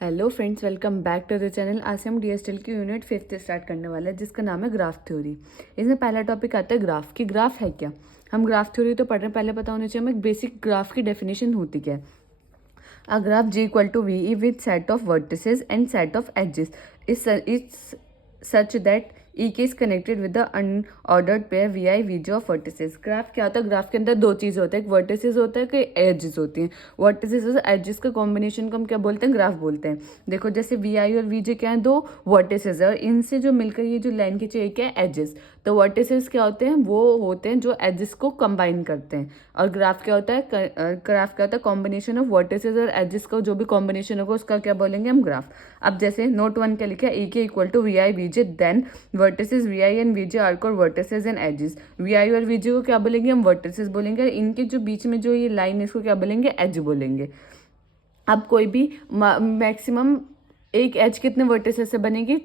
Hello friends, welcome back to the channel. आज से हम डीएसएल की यूनिट 5th स्टार्ट करने वाला है जिसका नाम है ग्राफ थ्योरी। इसमें पहला टॉपिक आता है ग्राफ की। ग्राफ है क्या? हम ग्राफ थ्योरी तो पढ़ रहे हैं, पहले पता होना चाहिए हमें बेसिक ग्राफ की डेफिनेशन होती क्या है। A graph G equal to VE with set of vertices and set of edges is such that EK is connected with the unordered pair VI VJ of vertices। Graph क्या होता है? Graph के अंदर दो चीज़ होता है, एक वर्टिसेस होता है, एक एजेस होती हैं। वर्टिसेस और एजेस का कॉम्बिनेशन को हम क्या बोलते हैं? ग्राफ बोलते हैं। देखो जैसे VI और VJ क्या है? दो वर्टिसेस है और इनसे जो मिलकर ये जो लाइन खींची है क्या है? एजेस। तो वर्टिसेस क्या होते हैं? वो होते हैं जो एजेस को कंबाइन करते हैं। और ग्राफ क्या होता है? ग्राफ क्या होता है? कॉम्बिनेशन ऑफ वर्टिसेस और एजेस का जो भी कॉम्बिनेशन होगा उसका क्या बोलेंगे हम? ग्राफ। अब जैसे नोट 1 क्या लिखा है? ई के equal to VI VJ, then vertices VI and VJ are called vertices and edges. VI और VJ को क्या बोलेंगे हम? वर्टिसेस बोलेंगे। और इनके जो बीच में जो ये लाइन है इसको क्या बोलेंगे? एज बोलेंगे। अब कोई भी मैक्सिमम एक एज कितने वर्टिसेस से बनेगी?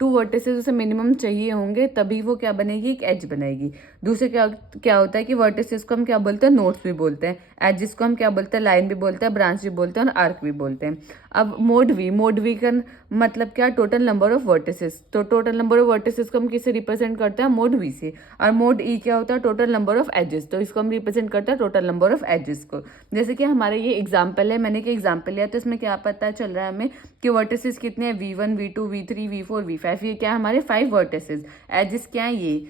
टू वर्टिसेस उसे मिनिमम चाहिए होंगे, तभी वो क्या बनेगी? एक एज बनाएगी। दूसरे क्या क्या होता है कि वर्टिसेस को हम क्या बोलते हैं? नोड्स भी बोलते हैं। एजेस को हम क्या बोलते हैं? लाइन भी बोलते हैं, ब्रांच भी बोलते हैं और आर्क भी बोलते हैं। अब मोड वी का मतलब क्या? Total number of vertices. तो टोटल नंबर ऑफ वर्टिसेस को हम किससे रिप्रेजेंट करते हैं? मोड वी से। और मोड ई क्या होता है? Total number of edges. तो इसको हम रिप्रेजेंट करते हैं टोटल नंबर ऑफ एजेस को। जैसे कि हमारे ये एग्जाम्पल है, मैंने क्या एग्जाम्पल लिया तो इसमें क्या पता चल रहा है हमें कि वर्टिसेस कितने हैं? V1 V2 V3 V4 V5। ये क्या है? हमारे 5 वर्टिसेस। एजेस क्या है? ये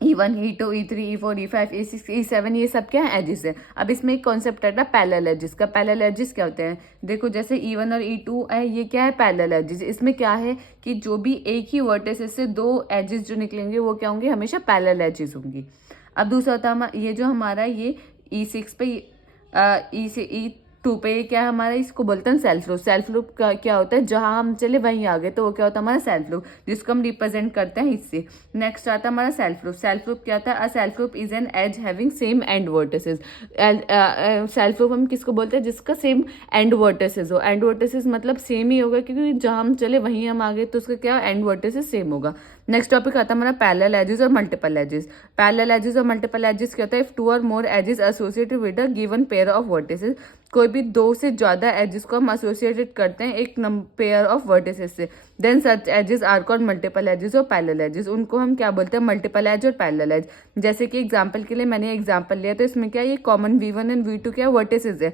E1 E2 E3 E4 E5 E6 E7, ये सब क्या है? एजिस है। अब इसमें एक कॉन्सेप्ट आता है पैरेलल एजिस का। पैरेलल एजिस क्या होते हैं? देखो जैसे E1 और E2 है, ये क्या है? Parallel edges. इसमें क्या है कि जो भी एक ही वर्टिसेस से दो एजिस जो निकलेंगे वो क्या होंगे? हमेशा पैरेलल एजिस होंगी। अब दूसरा होता है ये जो हमारा ये E6 पे E2 पे ये क्या है हमारा? इसको बोलते हैं सेल्फ लूप। सेल्फ लूप का क्या होता है? जहां हम चले वहीं आ गए तो वो क्या होता है? हमारा सेल्फ लूप, जिसको हम रिप्रेजेंट करते हैं इससे। नेक्स्ट आता है हमारा सेल्फ लूप। सेल्फ लूप क्या होता है? A self loop is an edge having same end vertices. Self loop हम किसको बोलते हैं? जिसका सेम एंड वर्टिसेस हो। एंड वर्टिसेस मतलब सेम ही होगा, क्योंकि जहां हम चले वहीं हम आ गए तो उसका क्या? एंड वर्टिसेस सेम होगा। नेक्स्ट टॉपिक आता है हमारा पैरेलल एजेस और मल्टीपल एजेस। पैरेलल एजेस और मल्टीपल एजेस क्या होता है? इफ टू और more edges associated with a given pair of vertices. कोई भी दो से ज्यादा एजेस को हम एसोसिएटेड करते हैं एक पेयर ऑफ वर्टिसेस से, then such edges are called multiple edges और पैरेलल एजेस। उनको हम क्या बोलते हैं? मल्टीपल एज और पैरेलल एज। जैसे कि एग्जांपल के लिए मैंने एग्जांपल लिया तो इसमें क्या? ये कॉमन V1 एंड V2 क्या वर्टिसेस है।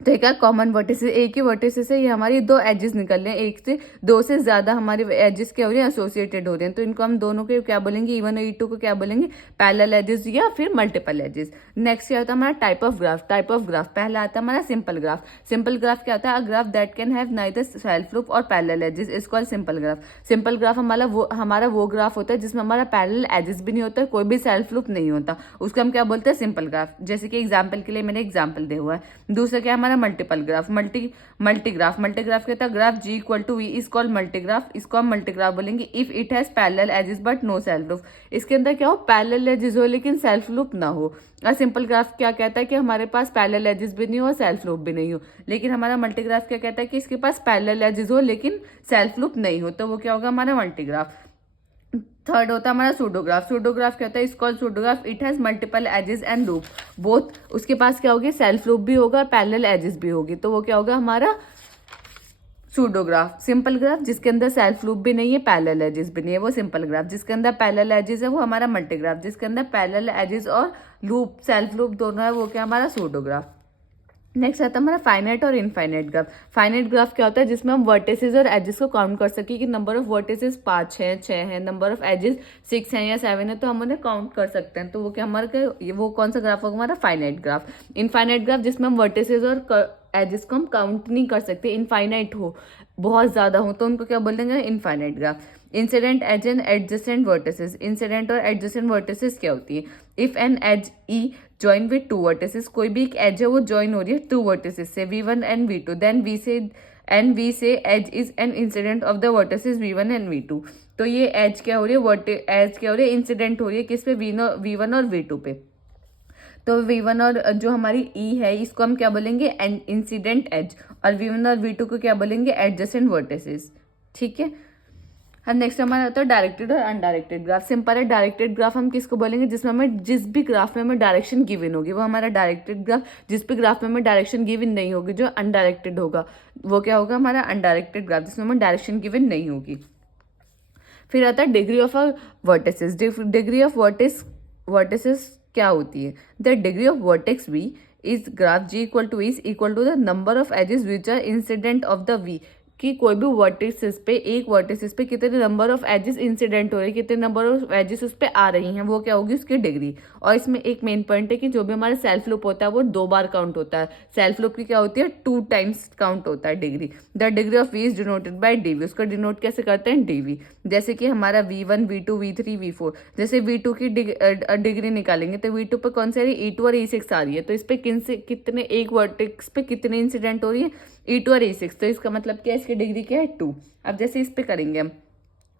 तो एक कॉमन वर्टिसेस, एक ही वर्टिसेस है, ये हमारी दो एजेस निकल रहे हैं, एक से दो से ज्यादा हमारे एजेस क्या हो रहे हैं? एसोसिएटेड हो रहे हैं। तो इनको हम दोनों के क्या बोलेंगे? E1 और E2 को क्या बोलेंगे? पैरेलल एजेस या फिर मल्टीपल एजेस। नेक्स्ट क्या होता है हमारा? Type of graph. Type of graph पहला आता है हमारा सिंपल ग्राफ। सिंपल ग्राफ क्या होता है? A graph that can have neither self loop और parallel edges is called simple graph. Simple graph हमारा वो ग्राफ होता है जिसमें हमारा पैरेलल एजेस भी नहीं होता है, कोई भी सेल्फ लूप नहीं होता, उसको हम क्या बोलते हैं? Simple graph. जैसे कि एग्जाम्पल के लिए मैंने एग्जाम्पल दिया हुआ है। दूसरा क्या हमारा? Multiple graph. मल्टीग्राफ कहता है graph G equal to V is called multigraph. इसको हम मल्टीग्राफ बोलेंगे if it has parallel edges but no self loop. इसके अंदर क्या हो? पैरेलल एजेस हो लेकिन सेल्फ लूप ना हो। और सिंपल ग्राफ क्या कहता है? कि हमारे पास पैरेलल एजेस भी नहीं हो, सेल्फ लूप भी नहीं हो। लेकिन हमारा मल्टीग्राफ क्या कहता है? कि इसके पास पैरेलल एजेस हो लेकिन सेल्फ लूप नहीं हो, तो वो क्या होगा? हमारा मल्टीग्राफ। थर्ड होता है हमारा सूडोग्राफ। सूडोग्राफ क्या होता है? इसको pseudograph it has multiple edges and loop both. उसके पास क्या होगी? सेल्फ लूप भी होगा और पैरेलल एजेस भी होगी, तो वो क्या होगा? हमारा सूडोग्राफ। सिंपल ग्राफ जिसके अंदर सेल्फ लूप भी नहीं है, पैरेलल एजेस भी नहीं है, वो सिंपल ग्राफ। जिसके अंदर पैरेलल एजेस है वो हमारा मल्टीग्राफ। जिसके अंदर पैरेलल एजेस और लूप सेल्फ लूप दोनों है वो क्या? हमारा सूडोग्राफ। नेक्स्ट आता है हमारा फाइनाइट और इनफाइनाइट ग्राफ। फाइनाइट ग्राफ क्या होता है? जिसमें हम वर्टिसेस और एजेस को काउंट कर सके कि नंबर ऑफ वर्टिसेस 5 है, 6 है, नंबर ऑफ एजेस 6 है या 7 है, तो हम उन्हें काउंट कर सकते हैं। तो वो क्या हमारा वो कौन सा ग्राफ होगा? हमारा फाइनाइट ग्राफ। इनफाइनाइट ग्राफ जिसमें हम वर्टिसेस और एजेस को हम काउंट नहीं कर सकते, इनफाइनाइट हो, बहुत ज्यादा हो, तो उनको क्या बोल देंगे? Infinite graph. Incident edge and adjacent vertices. Incident और एडजेसेंट वर्टिसेस क्या होती है? If an edge E join with two vertices, कोई भी एक एज है वो ज्वाइन हो रही है टू वर्टिसेस से, V1 and V2, then we say edge is an incident of the vertices V1 and V2। तो ये एज क्या हो रही है? एज क्या हो रही है? इंसिडेंट हो रही है किस पे? V1 और V2 पे। तो V1 और जो हमारी E है इसको हम क्या बोलेंगे? Incident edge. और V1 और V2 को क्या बोलेंगे? Adjacent vertices. ठीक है। हम नेक्स्ट हमारा होता है डायरेक्टेड और अनडायरेक्टेड ग्राफ। सिंपल है, डायरेक्टेड ग्राफ हम किसको बोलेंगे, जिसमें हमें जिस भी ग्राफ में हमें डायरेक्शन गिवन होगी वो हमारा डायरेक्टेड ग्राफ। जिस भी ग्राफ में हमें डायरेक्शन गिवन नहीं होगी, जो अनडायरेक्टेड होगा, वो क्या होगा, हमारा अनडायरेक्टेड ग्राफ, जिसमें हमें डायरेक्शन गिवन नहीं होगी। फिर आता है degree of a vertices. Degree of vertices क्या होती है, the degree of vertex V is graph G equal to the number of edges which are incident of the V, कि कोई भी वर्टिसेस पे, एक वर्टिसेस पे कितने नंबर ऑफ एजेस इंसिडेंट हो रहे हैं, कितने नंबर ऑफ एजेस उस पे आ रही हैं, वो क्या होगी उसकी डिग्री। और इसमें एक मेन पॉइंट है कि जो भी हमारा सेल्फ लूप होता है वो 2 बार काउंट होता है। सेल्फ लूप की क्या होती है, 2 टाइम्स काउंट होता है degree. The degree of V is denoted by DV, उसका डिनोट कैसे करते हैं, डीवी। जैसे कि हमारा V1 V2 V3 V4, जैसे V2 की डिग्री निकालेंगे तो V2 पे कौन सी आ रही है, E2 और E6 आ रही है। तो इस पे कितने, एक वर्टेक्स पे कितने इंसिडेंट हो रही है, E2 और E6। तो इसका मतलब क्या है, इसकी डिग्री क्या है, 2। अब जैसे इस पे करेंगे हम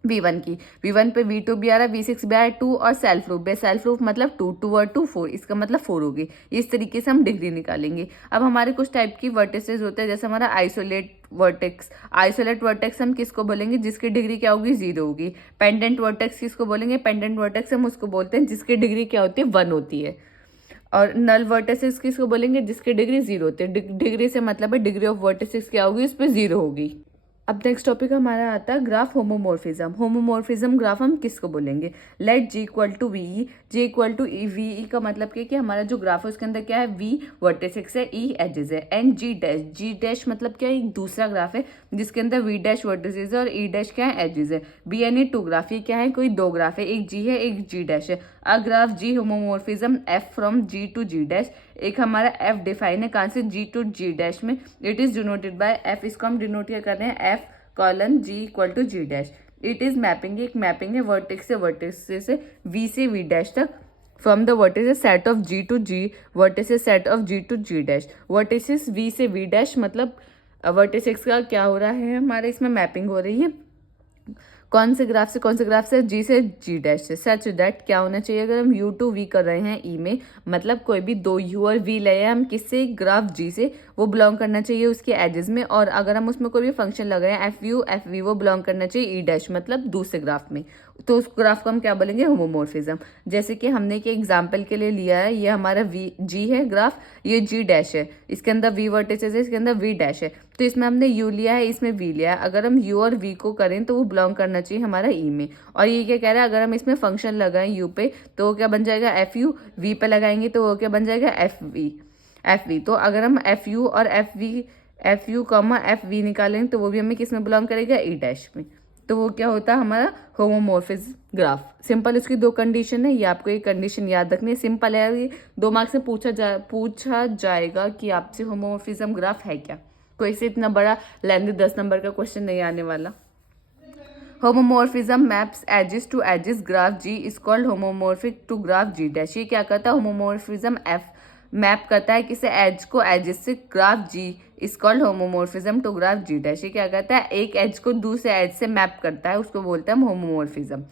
V1 की, V1 पे V2 भी आ रहा है, V6 भी आ रहा है, 2 और सेल्फ लूप है, सेल्फ लूप मतलब 2, 2 और 2 4, इसका मतलब 4 होगी। इस तरीके से हम डिग्री निकालेंगे। अब हमारे कुछ टाइप की वर्टिसेस होते हैं, जैसे हमारा आइसोलेट वर्टेक्स। आइसोलेट वर्टेक्स हम किसको बोलेंगे, जिसकी डिग्री क्या होगी, 0 होगी। पेंडेंट वर्टेक्स किसको बोलेंगे, पेंडेंट वर्टेक्स हम उसको बोलते हैं जिसकी डिग्री क्या होती है, 1 होती है। और नल वर्टिसेस किसको बोलेंगे, जिसकी डिग्री 0 होती है। डिग्री से मतलब है डिग्री ऑफ वर्टिसेस क्या होगी, उस पर 0 होगी। अब नेक्स्ट टॉपिक हमारा आता है ग्राफ होमोमॉर्फिज्म। होमोमॉर्फिज्म ग्राफ हम किसको बोलेंगे, let G equal to V, G equal to V का मतलब क्या है कि हमारा जो ग्राफ है उसके अंदर क्या है, वी वर्टिसेस है, ई एजेस है, and G dash. G dash मतलब क्या है, एक दूसरा ग्राफ है जिसके अंदर वी डैश वर्टिसेस है और ई डैश क्या है, एजेस है। बी यानी 2 ग्राफ, ये क्या है, कोई 2 ग्राफ है, एक जी है एक जी डैश है। A graph G homomorphism F from G to G dash, एक हमारा एफ डिफाइन है कहाँ से, जी टू जी डैश में। It is denoted by F, इसको हम डिनोट क्या कर रहे हैं, F colon G equal to G dash. It is mapping, एक मैपिंग है वर्टेक्स से वर्टेक्स से वी से वी डैश तक, from the vertices set of G to G, vertices set of G to G dash. Vertices V से V dash मतलब वर्टिसेस का क्या हो रहा है, हमारे इसमें मैपिंग हो रही है कौन से ग्राफ से कौन से ग्राफ से, जी से जी डैश से। सच दैट क्या होना चाहिए, अगर हम यू टू वी कर रहे हैं ई में, मतलब कोई भी 2 यू और वी ले हम किससे, ग्राफ जी से, वो बिलोंग करना चाहिए उसके एजेस में। और अगर हम उसमें कोई भी फंक्शन लग रहे हैं एफ यू एफ वी, वो बिलोंग करना चाहिए ई डैश मतलब दूसरे ग्राफ में। तो उस ग्राफ को हम क्या बोलेंगे, होमोमॉर्फिज्म। जैसे कि हमने एक एग्जाम्पल के लिए लिया है, ये हमारा वी जी है ग्राफ, ये जी डैश है, इसके अंदर वी वर्टिसेस है, इसके अंदर वी डैश है। तो इसमें हमने यू लिया है, इसमें वी लिया है। अगर हम यू और वी को करें तो वो बिलोंग करना चाहिए हमारा ई में। और ये क्या कह रहा है, अगर हम इसमें फंक्शन लगाएं यू पे तो वो क्या बन जाएगा, एफ यू। वी पे लगाएंगे तो वो क्या बन जाएगा, एफ वी। एफ वी, तो अगर हम एफ यू और F U comma F V निकालेंगे तो वो भी हमें किस में बिलोंग करेगा, ई डैश में। तो वो क्या होता है, हमारा होमोमॉर्फिज्म ग्राफ। सिंपल इसकी 2 कंडीशन है, ये आपको एक कंडीशन याद रखनी है। सिंपल है, ये 2 मार्क्स से पूछा जाएगा कि आपसे होमोमॉर्फिज्म ग्राफ है क्या। कोई से इतना बड़ा लेंथ 10 नंबर का क्वेश्चन नहीं आने वाला। Homomorphism maps edges to edges graph G is called homomorphic to graph G dash. ये क्या करता है, होमोमॉर्फिज्म एफ मैप करता है किसे, एज को एजेस से, graph G is called homomorphism to graph G dash. ये क्या करता है, एक एज को दूसरे एज से मैप करता है, उसको बोलते हैं homomorphism.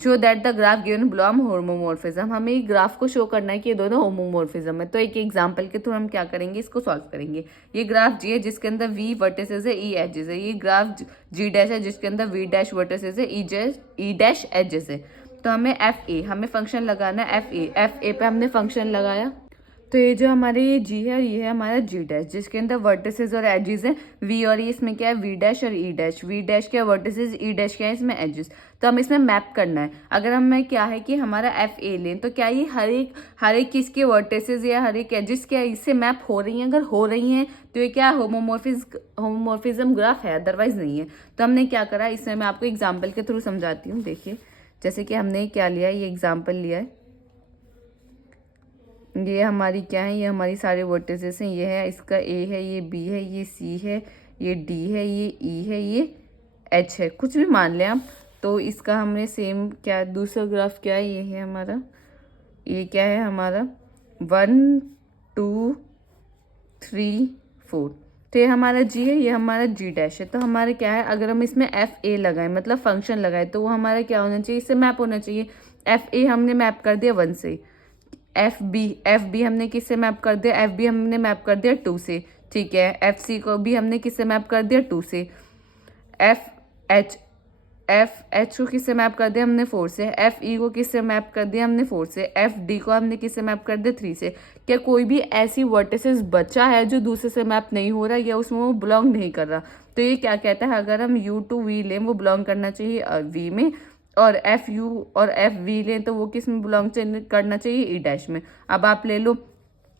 Show that the graph given belong homomorphism, हमें एक ग्राफ को शो करना है कि ये दोनों होमोमॉर्फिज्म है। तो एक एग्जांपल के थ्रू हम क्या करेंगे, इसको सॉल्व करेंगे। ये ग्राफ जी है जिसके अंदर वी वर्टिसेस है, ई एजेस है। ये ग्राफ जी डैश है जिसके अंदर वी डैश वर्टिसेस है, ई डैश एजेस है। तो हमें एफ ए, हमें फंक्शन लगाना है एफ ए पे हमने फंक्शन लगाया। तो ये जो हमारे ये जी है, ये है हमारा जी डैश जिसके अंदर वर्टिसेस और एजेस है वी, और ये इसमें क्या है, वी डैश और ई डैश। वी डैश क्या है, वर्टिसेस, ई डैश क्या है, इसमें एजेस। तो हम इसमें मैप करना है। अगर हमें क्या है कि हमारा एफ ए लें तो क्या ये हर एक किसके वर्टिसेस या हर एक एजेस क्या इससे मैप हो रही हैं, अगर हो रही हैं तो ये क्या होमोमॉर्फिज्म ग्राफ है, अदरवाइज नहीं है। तो हमने क्या करा, इसमें मैं आपको एग्जाम्पल के थ्रू समझाती हूँ। देखिए जैसे कि हमने क्या लिया, ये एग्जाम्पल लिया है, ये हमारी क्या है, ये हमारी सारे वर्टिसेस हैं। ये है इसका ए है, ये बी है, ये सी है, ये डी है, ये ई है, ये एच है, कुछ भी मान लें आप। तो इसका हमने सेम क्या दूसरा ग्राफ क्या है, ये है हमारा, ये क्या है हमारा 1 2 3 4। तो ये हमारा जी है, ये हमारा जी डैश है। तो हमारा क्या है, अगर हम इसमें एफ ए लगाएं मतलब फंक्शन लगाए तो वो हमारा क्या होना चाहिए, इससे मैप होना चाहिए। एफ ए हमने मैप कर दिया 1 से। एफ बी हमने किससे मैप कर दिया, एफ बी हमने मैप कर दिया 2 से, ठीक है। एफ सी को भी हमने किससे मैप कर दिया 2 से। एफ एफ एच को किससे मैप कर दिया हमने 4 से, एफ ई को किससे मैप कर दिया हमने 4 से, एफ डी को हमने किससे मैप कर दिया 3 से। क्या कोई भी ऐसी वर्टिसेस बचा है जो दूसरे से मैप नहीं हो रहा या उसमें वो बिलोंग नहीं कर रहा? तो ये क्या कहता है, अगर हम यू टू वी लें वो बिलोंग करना चाहिए वी में, और एफ यू और एफ वी लें तो वो किस में बिलोंग करना चाहिए, ई डैश में। अब आप ले लो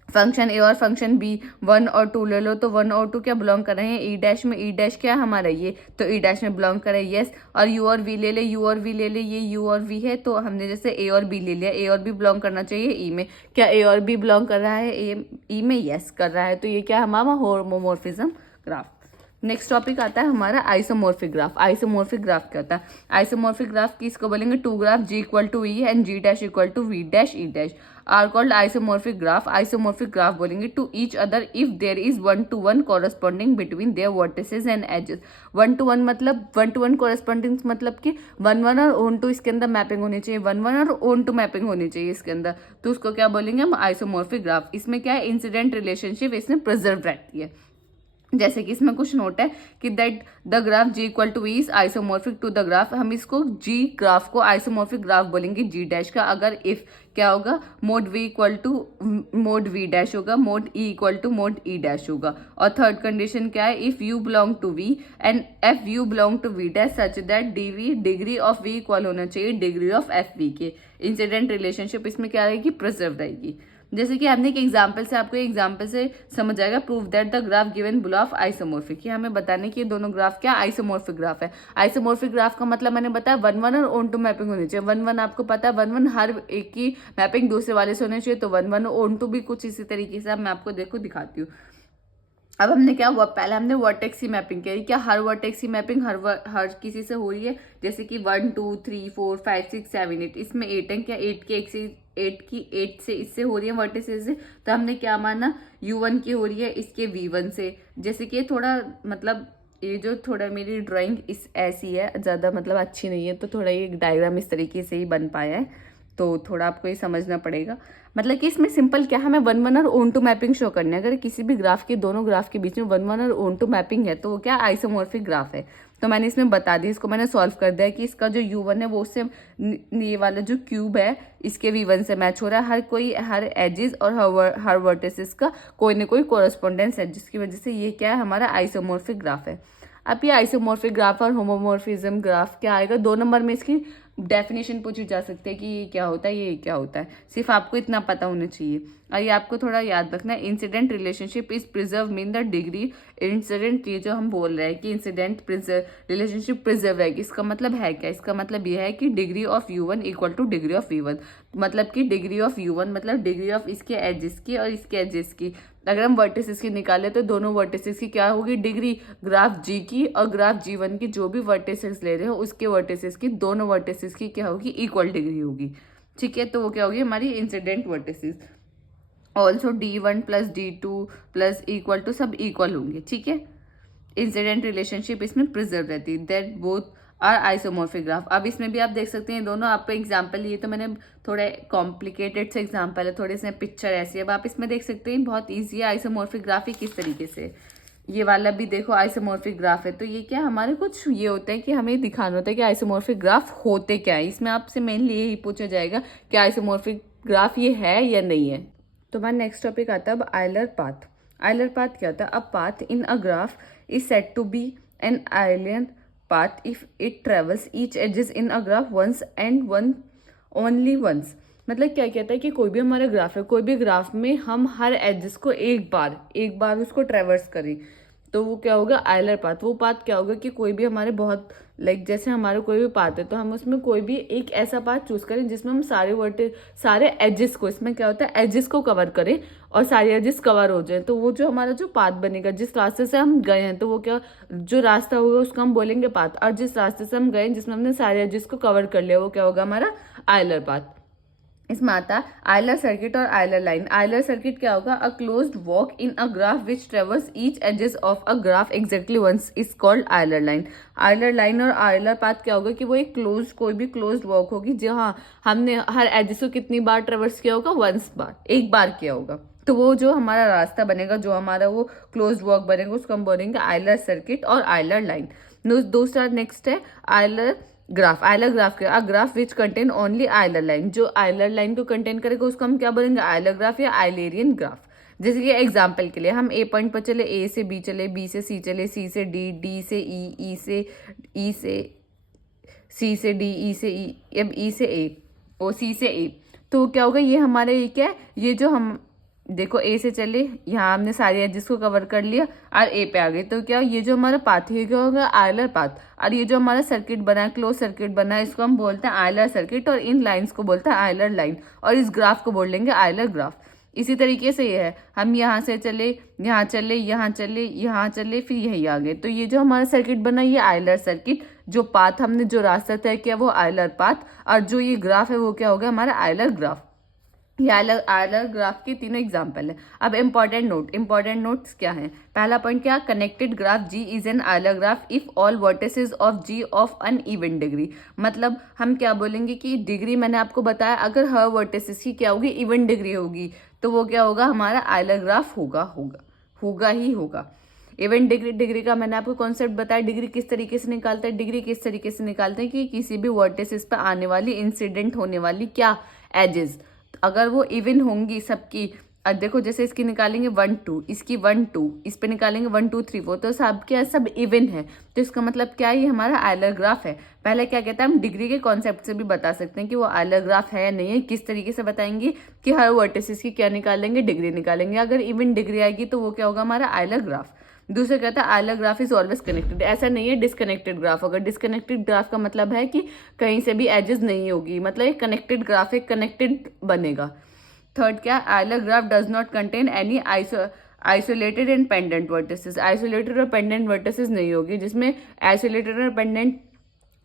फंक्शन ए और फंक्शन बी, 1 और 2 ले लो, तो 1 और 2 क्या बिलोंग कर रहे हैं, ई डैश में। ई डैश क्या है हमारा ये, तो ई डैश में बिलोंग करे, यस। और यू और वी ले ले, यू और वी ले ले, ये यू और वी है, तो हमने जैसे ए और बी ले लिया, ए और बी बिलोंग करना चाहिए ई में। क्या ए और बी बिलोंग कर रहा है ई में, यस कर रहा है। तो ये क्या है हमारा होमोमॉर्फिज्म ग्राफ। नेक्स्ट टॉपिक आता है हमारा आइसोमॉर्फिक ग्राफ। आइसोमॉर्फिक ग्राफ क्या होता है, आइसोमॉर्फिक ग्राफ किसको बोलेंगे, two graph G equal to E and G dash equal to V dash E dash are called isomorphic graph. Isomorphic graph बोलेंगे to each other if there is 1-to-1 corresponding between their vertices and edges. 1-to-1 मतलब 1-to-1 corresponding मतलब कि 1-1 और own to इसके अंदर mapping होनी चाहिए, 1-1 और ओन टू मैपिंग होनी चाहिए इसके अंदर, तो उसको क्या बोलेंगे हम, आइसोमॉर्फिक ग्राफ। इसमें क्या है, इंसिडेंट रिलेशनशिप इसमें प्रिजर्व रहती है। जैसे कि इसमें कुछ नोट है कि that the graph G equal to V is isomorphic to the graph. हम इसको जी ग्राफ को आइसोमॉर्फिक ग्राफ बोलेंगे जी डैश का, अगर इफ क्या होगा, mod V equal to mod V dash होगा, mod E equal to mod E dash होगा। और थर्ड कंडीशन क्या है, if U belong to V and F U belong to V dash such that D V degree of we equal होना चाहिए degree of F we के। Incident relationship इसमें क्या रहेगी, प्रिजर्व रहेगी। जैसे कि हमने एक एग्जाम्पल से, आपको एग्जाम्पल से समझ आएगा, prove that the graph given below of isomorphic. ये हमें बताने की ये दोनों ग्राफ क्या आइसोमॉर्फिक ग्राफ है। आइसोमॉर्फिक ग्राफ का मतलब मैंने बताया 1-1 और ओन टू मैपिंग होनी चाहिए। 1-1 आपको पता है 1-1 हर एक की मैपिंग दूसरे वाले से होनी चाहिए, तो 1-1 ओन टू भी कुछ इसी तरीके से। अब मैं आपको देखो दिखाती हूँ। अब हमने क्या हुआ, पहले हमने वर्टेक्स की मैपिंग करी। क्या हर वर्टेक्स की मैपिंग हर किसी से हो रही है, जैसे कि 1 2 3 4 5 6 7 8, इसमें 8 है, क्या 8 के 8 से इससे हो रही है वर्टिसेस से, तो हमने क्या माना U1 की हो रही है इसके V1 से। जैसे कि थोड़ा मतलब ये जो थोड़ा मेरी ड्राइंग इस ऐसी है, ज़्यादा मतलब अच्छी नहीं है, तो थोड़ा ये डायग्राम इस तरीके से ही बन पाया है, तो थोड़ा आपको ये समझना पड़ेगा। मतलब कि इसमें सिंपल क्या है, हमें 1-1 और ओन टू मैपिंग शो करनी है। अगर किसी भी ग्राफ के दोनों ग्राफ के बीच में 1-1 और ओन टू मैपिंग है तो वो क्या आइसोमॉर्फिक ग्राफ है। तो मैंने इसमें बता दी, इसको मैंने सॉल्व कर दिया कि इसका जो U1 है वो उससे ये वाला जो क्यूब है इसके V1 से मैच हो रहा है। हर एजेस और हर वर्टिसेस का कोई ना कोई कोरेस्पोंडेंस है, जिसकी वजह से ये क्या है हमारा आइसोमॉर्फिक ग्राफ है। अब ये आइसोमॉर्फिक ग्राफ और होमोमॉर्फिज्म ग्राफ क्या आएगा, 2 नंबर में इसकी डेफिनेशन पूछी जा सकती है कि ये क्या होता है, ये क्या होता है, सिर्फ आपको इतना पता होना चाहिए। और ये आपको थोड़ा याद रखना है, incident relationship is preserve mean the degree. Incident ये जो हम बोल रहे हैं कि इंसिडेंट रिलेशनशिप प्रिजर्व है, इसका मतलब है क्या, इसका मतलब ये है कि degree of U1 equal two degree of V1। मतलब कि डिग्री ऑफ U1 मतलब डिग्री ऑफ इसके एजेस की और इसके एजेस की। अगर हम वर्टिसेस की निकाले तो दोनों वर्टिसेस की क्या होगी डिग्री, ग्राफ जी की और ग्राफ G1 की, जो भी वर्टिसेस ले रहे हो उसके वर्टिसेस की, दोनों वर्टिसेस की क्या होगी, इक्वल डिग्री होगी। ठीक है, तो वो क्या होगी हमारी incident vertices. Also D1 plus D2 plus equal to सब इक्वल होंगे। ठीक है, इंसिडेंट रिलेशनशिप इसमें प्रिजर्व रहती है, that both are isomorphic graph. अब इसमें भी आप देख सकते हैं दोनों आपको एग्जाम्पल लिए, तो मैंने थोड़े कॉम्प्लिकेटेड से एग्जाम्पल है, थोड़े से पिक्चर ऐसी। अब आप इसमें देख सकते हैं बहुत ईजी है आइसोमॉर्फिक ग्राफ ही किस तरीके से। ये वाला भी देखो आइसोमॉर्फिक ग्राफ है, तो ये क्या हमारे कुछ ये होता है कि हमें दिखाना होता है कि आइसोमॉर्फिक ग्राफ होते क्या है। इसमें आपसे मेनली यही पूछा जाएगा कि आइसोमॉर्फिक ग्राफ ये है या नहीं है। तो हमारा नेक्स्ट टॉपिक आता है अब आयलर पाथ। आयलर पाथ क्या होता है, a path in a graph is said to be an Euler path if it travels each edges in a graph once and one only once. मतलब क्या कहता है कि कोई भी हमारा ग्राफ है, कोई भी ग्राफ में हम हर एजेस को एक बार उसको ट्रेवर्स करें, तो वो क्या होगा आयलर पाथ। वो पाथ क्या होगा कि कोई भी हमारे बहुत जैसे हमारे कोई भी पाथ है तो हम उसमें कोई भी एक ऐसा पाथ चूज करें जिसमें हम सारे एजेस को, इसमें क्या होता है एजेस को कवर करें और सारे एजेस कवर हो जाए, तो वो जो हमारा जो पाथ बनेगा, जिस रास्ते से हम गए हैं तो वो क्या जो रास्ता होगा उसको हम बोलेंगे पाथ, और जिस रास्ते से हम गए जिसमें हमने सारे एजेस को कवर कर लिया वो क्या होगा हमारा आयलर पाथ। इसमें आता है आयलर सर्किट और आयलर लाइन। आयलर सर्किट क्या होगा, a closed walk in a graph which traverse each edges of a graph exactly once is called Euler line. Euler line और आयलर पाथ क्या होगा कि वो एक कोई भी क्लोज्ड वॉक होगी जहाँ हमने हर एजेस को कितनी बार ट्रेवर्स किया होगा, वंस बार, एक बार किया होगा, तो वो जो हमारा रास्ता बनेगा, जो हमारा वो क्लोज्ड वॉक बनेगा उसको हम बोलेंगे आयलर सर्किट और आयलर लाइन। दूसरा नेक्स्ट है आयलर ग्राफ, आयलर ग्राफ के, अ graph which contain only Euler line, जो आयलर लाइन को कंटेन करेगा उसको हम क्या बोलेंगे, आयलर ग्राफ या आयलेरियन ग्राफ। जैसे कि एग्जाम्पल के लिए हम ए पॉइंट पर चले, ए से बी चले, बी से सी चले, सी से डी, डी से ई, ई से सी से डी, ई से ई, अब ई से ए, ओ सी से ए, तो क्या होगा, ये हमारे ये क्या है, ये जो हम देखो ए से चले, यहाँ हमने सारे एजेस को कवर कर लिया और ए पे आ गए, तो क्या ये जो हमारा पाथ है क्या होगा, आयलर पाथ। और ये जो हमारा सर्किट बना है, क्लोज सर्किट बना है, इसको हम बोलते हैं आयलर सर्किट, और इन लाइंस को बोलते हैं आयलर लाइन, और इस ग्राफ को बोल लेंगे आयलर ग्राफ। इसी तरीके से ये है, हम यहाँ से चले, यहाँ चले, यहाँ चले, यहाँ चले, फिर यही आ गए, तो ये जो हमारा सर्किट बना ये आयलर सर्किट, जो पाथ हमने जो रास्ता तय किया वो आयलर पाथ, और जो ये ग्राफ है वो क्या होगा, हमारा आयलर ग्राफ। ये आयलर ग्राफ के तीनों एग्जाम्पल है। अब इंपॉर्टेंट नोट्स क्या है, पहला पॉइंट क्या, connected graph G is an Euler graph if all vertices of G of an even degree. मतलब हम क्या बोलेंगे कि डिग्री मैंने आपको बताया, अगर हर वर्टिसेस की क्या होगी, इवन डिग्री होगी, तो वो क्या होगा, हमारा आयलर ग्राफ होगा ही होगा। इवन डिग्री का मैंने आपको कॉन्सेप्ट बताया, डिग्री किस तरीके से निकालते हैं, डिग्री किस तरीके से निकालते हैं कि किसी भी वर्टिसेस पर आने वाली, इंसिडेंट होने वाली क्या एजेस, अगर वो इवन होंगी सबकी, देखो जैसे इसकी निकालेंगे 1 2, इसकी 1 2, इस पे निकालेंगे 1 2 3 4, तो सब क्या, सब इवन है, तो इसका मतलब क्या है, ये हमारा आयलर ग्राफ है। पहले क्या कहता है, हम डिग्री के कॉन्सेप्ट से भी बता सकते हैं कि वो आयलर ग्राफ है या नहीं है। किस तरीके से बताएंगे कि हर वर्टिसेस की क्या निकालेंगे, डिग्री निकालेंगे, अगर इवन डिग्री आएगी तो वो क्या होगा, हमारा आयलर ग्राफ। दूसरा कहता है Euler graph is always connected, ऐसा नहीं है डिसकनेक्टेड ग्राफ। अगर डिसकनेक्टेड ग्राफ का मतलब है कि कहीं से भी एजेस नहीं होगी, मतलब एक कनेक्टेड ग्राफ, एक कनेक्टेड बनेगा। थर्ड क्या, Euler graph does not contain any isolated and pendant vertices, isolated और पेंडेंट वर्टिसेस नहीं होगी, जिसमें आइसोलेटेड और पेंडेंट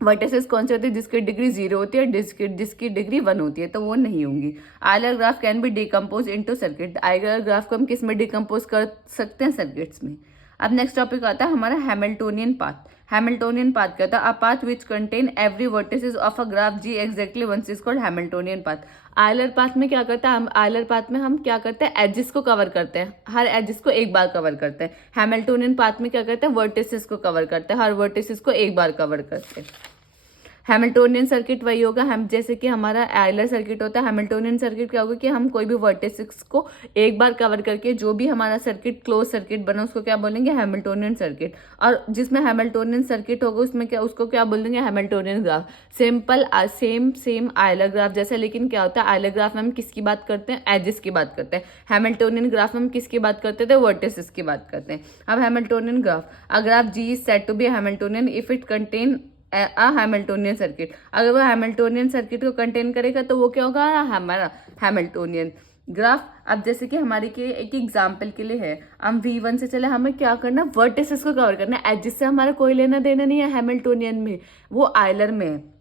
वर्टिसेस कौन से होते हैं, जिसकी डिग्री 0 होती है, जिसकी डिग्री 1 होती है, तो वो नहीं होंगी। Euler graph can be decompose into circuit, Euler graph को हम किस में डिकम्पोज कर सकते हैं, सर्किट्स में। अब नेक्स्ट टॉपिक आता है हमारा हैमिल्टोनियन पाथ। हैमिल्टोनियन पाथ क्या होता है, a path which contain every vertices of a graph G exactly once is called Hamiltonian path. Euler path में क्या करता है, हम आयलर पाथ में हम क्या करते हैं, एजिस को कवर करते हैं, हर एजिस को एक बार कवर करते हैं। हैमिल्टोनियन पाथ में क्या करते हैं, वर्टिसेस को कवर करते हैं, हर वर्टिसेस को एक बार कवर करते हैं। हैमिल्टोनियन सर्किट वही होगा, हम जैसे कि हमारा आयलर सर्किट होता है, हैमिल्टोनियन सर्किट क्या होगा कि हम कोई भी वर्टिसेस को एक बार कवर करके जो भी हमारा सर्किट, क्लोज सर्किट बना, उसको क्या बोलेंगे, हैमिल्टोनियन सर्किट। और जिसमें हैमिल्टोनियन सर्किट होगा उसमें क्या, उसको क्या बोलेंगे, Hamiltonian graph. Simple same Euler graph जैसा, लेकिन क्या होता है, आयलर ग्राफ में हम किसकी बात करते हैं, एजिस की बात करते हैं। हैमिल्टोनियन ग्राफ में हम किसकी बात करते थे, वर्टिसेस की बात करते हैं। अब Hamiltonian graph, a graph G is said to be Hamiltonian if it contain Hamiltonian circuit, अगर वो हैमिल्टोनियन सर्किट को कंटेन करेगा तो वो क्या होगा, हमारा हैमिल्टोनियन ग्राफ। अब जैसे कि हमारे के एक एग्जाम्पल के लिए है, हम V1 से चले, हमें क्या करना, वर्टिसेस को कवर करना है, एजिस से हमारा कोई लेना देना नहीं है हैमिल्टोनियन में, वो आयलर में है।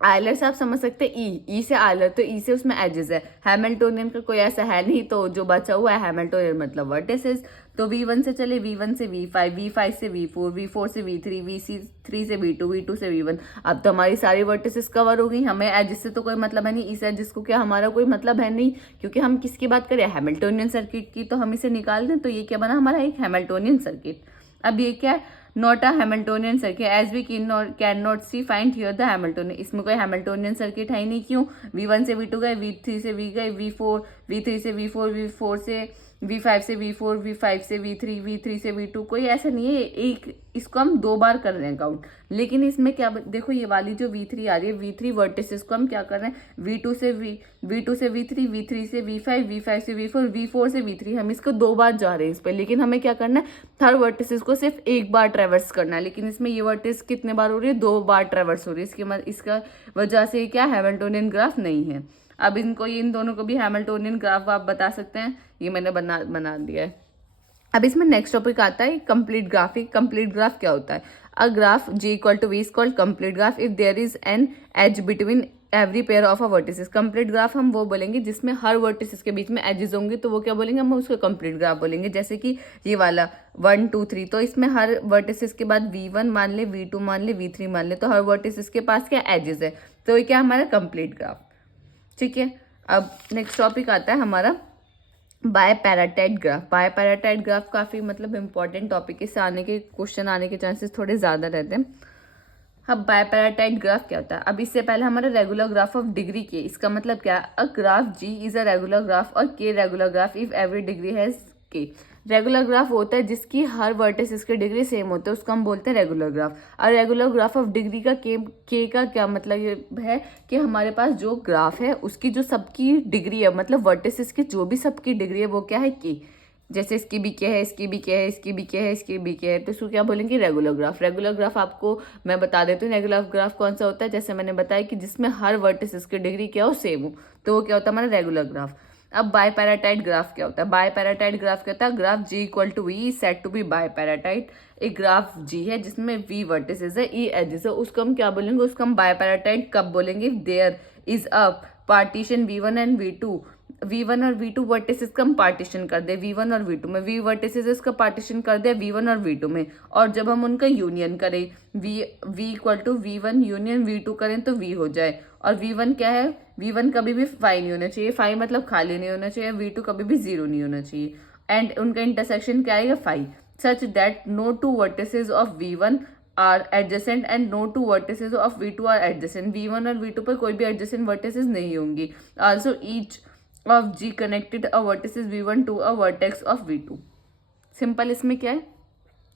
आयलर से आप समझ सकते हैं ई से आयलर, तो ई से उसमें एजेस है, हैमिल्टोनियन का कोई ऐसा है नहीं, तो जो बचा हुआ है हैमिल्टोनियन मतलब वर्टिसेस। तो V1 से चले, V1 से V5, V5 से V4, V4 से V3, V3 से V2, V2 से V1। अब तो हमारी सारी वर्टिसेस कवर हो गई, हमें एजिस से तो कोई मतलब है नहीं, इस एजिस को क्या हमारा कोई मतलब है नहीं, क्योंकि हम किसकी बात करें, हैमिल्टोनियन सर्किट की, तो हम इसे निकाल दें, तो ये क्या बना, हमारा एक हैमिल्टोनियन सर्किट। अब ये क्या है, not a Hamiltonian circuit as we can not see find here the Hamiltonian, इसमें कोई हैमिल्टोनियन सर्किट है ही नहीं। क्यों, V1 से V2 गए, V3 से V गए, V4, V3 से V4, V4 से V5 से V4, V5 से V3, V3 से V2, कोई ऐसा नहीं है, एक इसको हम 2 बार कर रहे हैं काउंट। लेकिन इसमें क्या, देखो ये वाली जो V3 आ रही है, V3 वर्टिसेस को हम क्या कर रहे हैं, V2 से V3, V3 से V5, V5 से V4, V4 से V3, हम इसको 2 बार जा रहे हैं इस पर, लेकिन हमें क्या करना है, थर्ड वर्टिसेस को सिर्फ एक बार ट्रेवर्स करना है। लेकिन इसमें ये वर्टिस कितने बार हो रही है, 2 बार ट्रेवर्स हो रही है, इसका वजह से क्या हैमिल्टोनियन ग्राफ नहीं है। अब इनको, इन दोनों को भी हैमिल्टोनियन ग्राफ आप बता सकते हैं, ये मैंने बना दिया है। अब इसमें नेक्स्ट टॉपिक आता है कंप्लीट ग्राफ। कंप्लीट ग्राफ क्या होता है, a graph G equal to V is called complete graph if there is an edge between every pair of a vertices. Complete graph हम वो बोलेंगे जिसमें हर वर्टिसेस के बीच में एजेस होंगे, तो वो क्या बोलेंगे, हम उसको कंप्लीट ग्राफ बोलेंगे। जैसे कि ये वाला 1 2 3, तो इसमें हर वर्टिसेस के बाद V1 मान ले, V2 मान ले, V3 मान ले, तो हर वर्टिसेस के पास क्या एजेस है, तो ये क्या हमारा कंप्लीट ग्राफ, ठीक है। अब नेक्स्ट टॉपिक आता है हमारा बायपैराटाइड ग्राफ। बायपैराटाइड ग्राफ काफ़ी मतलब इंपॉर्टेंट टॉपिक है, इससे आने के क्वेश्चन आने के चांसेस थोड़े ज़्यादा रहते हैं। अब बायपैराटाइड ग्राफ क्या होता है? अब इससे पहले हमारा रेगुलर ग्राफ ऑफ डिग्री के, इसका मतलब क्या है? A graph G is a regular graph और के regular graph if every degree has के। रेगुलर ग्राफ होता है जिसकी हर वर्टिसेस की डिग्री सेम होता है, उसको हम बोलते हैं रेगुलर ग्राफ। और रेगुलर ग्राफ ऑफ डिग्री का के का क्या मतलब ये है कि हमारे पास जो ग्राफ है उसकी जो सबकी डिग्री है, मतलब वर्टिसेस की जो भी सबकी डिग्री है वो क्या है? के। जैसे इसकी भी क्या है, इसकी भी क्या है, इसकी भी क्या है, इसकी भी क्या है, तो इसको क्या बोलेंगे? Regular graph. रेगुलर ग्राफ आपको मैं बता देती हूँ रेगुलर ग्राफ कौन सा होता है। जैसे मैंने बताया कि जिसमें हर वर्टिसेस की डिग्री क्या हो? सेम हो, तो वो क्या होता है? हमारा रेगुलर ग्राफ। अब बायपैराटाइड ग्राफ क्या होता है? बायपैराटाइड ग्राफ क्या होता है? Graph G equal to V set to be bipartite. एक ग्राफ जी है जिसमें वी वर्टिसेस है, ई एजेस है, उसको हम क्या बोलेंगे? उसको हम बायपैराटाइड कब बोलेंगे? There is a partition V1 and V2। V1 और V2 वर्टिसेस का हम पार्टीशन कर दे V1 और V2 में, V वर्टिसेस इसका पार्टीशन कर दे V1 और V2 में, और जब हम उनका यूनियन करें V equal to V1 union V2 करें तो V हो जाए। और V1 क्या है? V1 कभी भी फाई नहीं होना चाहिए, फाई मतलब खाली नहीं होना चाहिए, V2 कभी भी जीरो नहीं होना चाहिए, एंड उनका इंटरसेक्शन क्या आएगा? Phi. Such that no two vertices of V1 are adjacent and no two vertices of V2 are adjacent. V1 और V2 पर कोई भी एडजेसेंट वर्टिसेस नहीं होंगी। Also each of G connected a vertices V1 to a vertex of V2। Simple इसमें क्या है?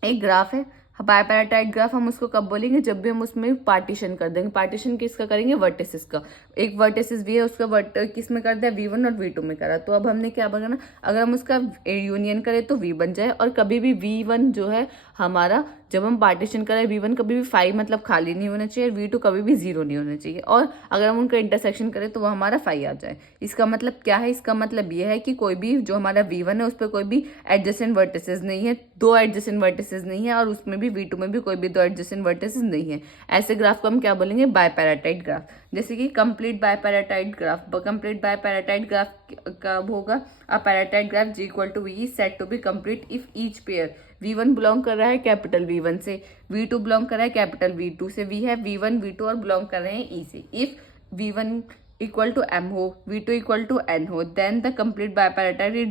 एक ग्राफ है बायपैराटाइड ग्राफ, हम उसको कब बोलेंगे? जब भी हम उसमें पार्टीशन कर देंगे। पार्टीशन किसका करेंगे? वर्टिसेस का। एक वर्टिसेस वी है उसका वर्ट किस में कर दिया? V1 और V2 में करा, तो अब हमने क्या बनाना? अगर हम उसका यूनियन करें तो V बन जाए, और कभी भी V1 जो है हमारा, जब हम पार्टीशन करें V1 कभी भी फाइव मतलब खाली नहीं होना चाहिए, V2 कभी भी जीरो नहीं होना चाहिए, और अगर हम उनका इंटरसेक्शन करें तो वो हमारा फाइव आ जाए। इसका मतलब क्या है? इसका मतलब ये है कि कोई भी जो हमारा V1 है उस पर कोई भी एडजेसेंट वर्टिसेस नहीं है, दो एडजेसेंट वर्टिसेस नहीं है, और उसमें भी V2 में भी कोई भी दो एडजेसेंट वर्टिसेस नहीं है। ऐसे ग्राफ को हम क्या बोलेंगे? Bipartite graph. जैसे कि complete bipartite graph. Complete bipartite graph कब होगा? A partite graph G equal to V set to be complete if each pair V1 belong कर रहा है कैपिटल V1 से, V2 बिलोंग कर रहा है कैपिटल V2 से, V है V1 V2 और बिलोंग कर रहे हैं E से। If V1 equal to M हो, V2 इक्वल टू N हो, then the complete bipartite is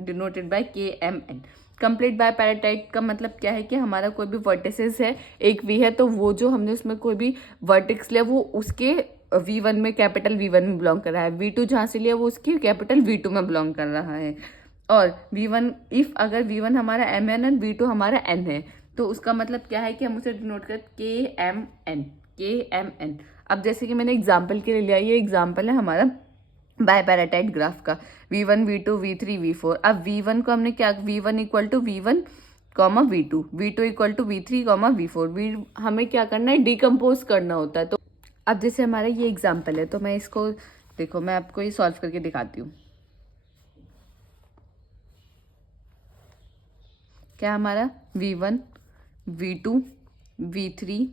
denoted by KMN। Complete bipartite का मतलब क्या है कि हमारा कोई भी वर्टिसेस है, एक V है, तो वो जो हमने उसमें कोई भी वर्टेक्स लिया वो उसके V1 में कैपिटल V1 में बिलोंग कर रहा है, V2 जहाँ से लिया वो उसकी कैपिटल V2 में बिलोंग कर रहा है। और V1 इफ अगर V1 हमारा M है और V2 हमारा N है, तो उसका मतलब क्या है कि हम उसे डिनोट कर KMN। अब जैसे कि मैंने एग्जाम्पल के लिए लिया, ये एग्जाम्पल है हमारा बायपैराटाइड ग्राफ का, V1 V2 V3 V4। अब V1 को हमने क्या, V1 equal to V1 comma V2, V2 equal to V3 comma V4। हमें क्या करना है? डिकम्पोज करना होता है। तो अब जैसे हमारा ये एग्जाम्पल है, तो मैं इसको देखो, मैं आपको ये सॉल्व करके दिखाती हूँ। क्या हमारा V1 V2 V3